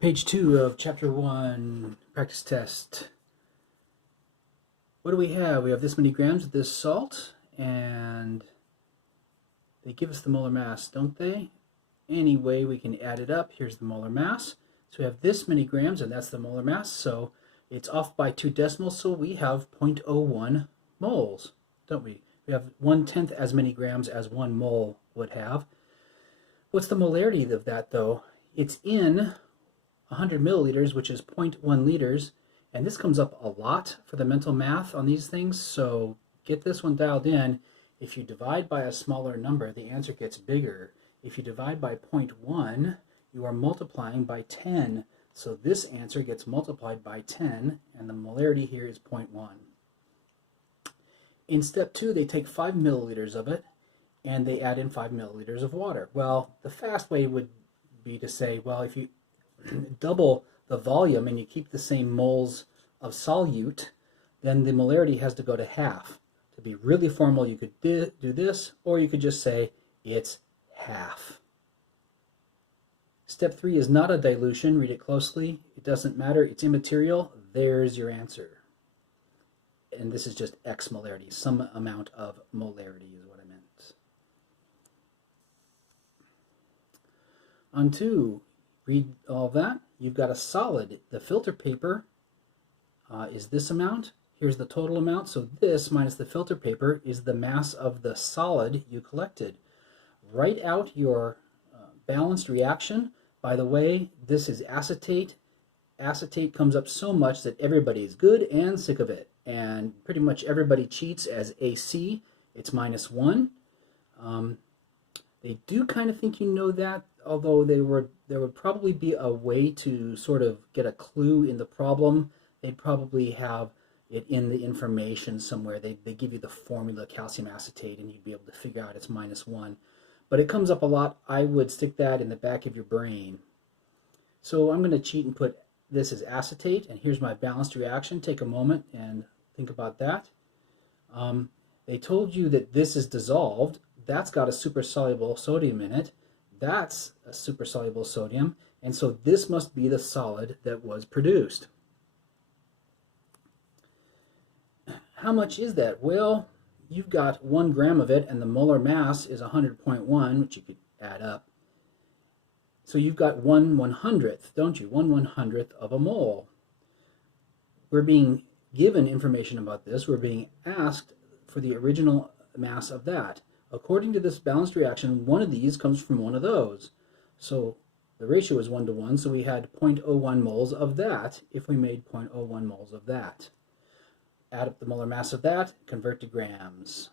Page 2 of Chapter 1, practice test. What do we have? We have this many grams of this salt, and they give us the molar mass, don't they? Anyway, we can add it up. Here's the molar mass. So we have this many grams, and that's the molar mass. So it's off by 2 decimals, so we have 0.01 moles, don't we? We have 1/10 as many grams as 1 mole would have. What's the molarity of that, though? It's in 100 milliliters, which is 0.1 liters, and this comes up a lot for the mental math on these things, so get this one dialed in. If you divide by a smaller number, the answer gets bigger. If you divide by 0.1, you are multiplying by 10, so this answer gets multiplied by 10, and the molarity here is 0.1. In step 2, they take 5 milliliters of it, and they add in 5 milliliters of water. Well, the fast way would be to say, well, if you double the volume and you keep the same moles of solute, then the molarity has to go to half. To be really formal, you could do this, or you could just say it's half. Step 3 is not a dilution. Read it closely. It doesn't matter. It's immaterial. There's your answer. And this is just X molarity. Some amount of molarity is what I meant. On 2, read all that. You've got a solid. The filter paper is this amount. Here's the total amount. So this minus the filter paper is the mass of the solid you collected. Write out your balanced reaction. By the way, this is acetate. Acetate comes up so much that everybody is good and sick of it. And pretty much everybody cheats as AC. It's -1. They do kind of think you know that, although there would probably be a way to sort of get a clue in the problem. They'd probably have it in the information somewhere. They give you the formula, calcium acetate, and you'd be able to figure out it's -1. But it comes up a lot. I would stick that in the back of your brain. So I'm going to cheat and put this as acetate, and here's my balanced reaction. Take a moment and think about that. They told you that this is dissolved. That's got a supersoluble sodium in it. That's a supersoluble sodium, and so this must be the solid that was produced. How much is that? Well, you've got 1 gram of it, and the molar mass is 100.1, which you could add up. So you've got 1/100th, don't you? 1/100th of a mole. We're being given information about this. We're being asked for the original mass of that. According to this balanced reaction, one of these comes from one of those. So the ratio is 1 to 1, so we had 0.01 moles of that if we made 0.01 moles of that. Add up the molar mass of that, convert to grams.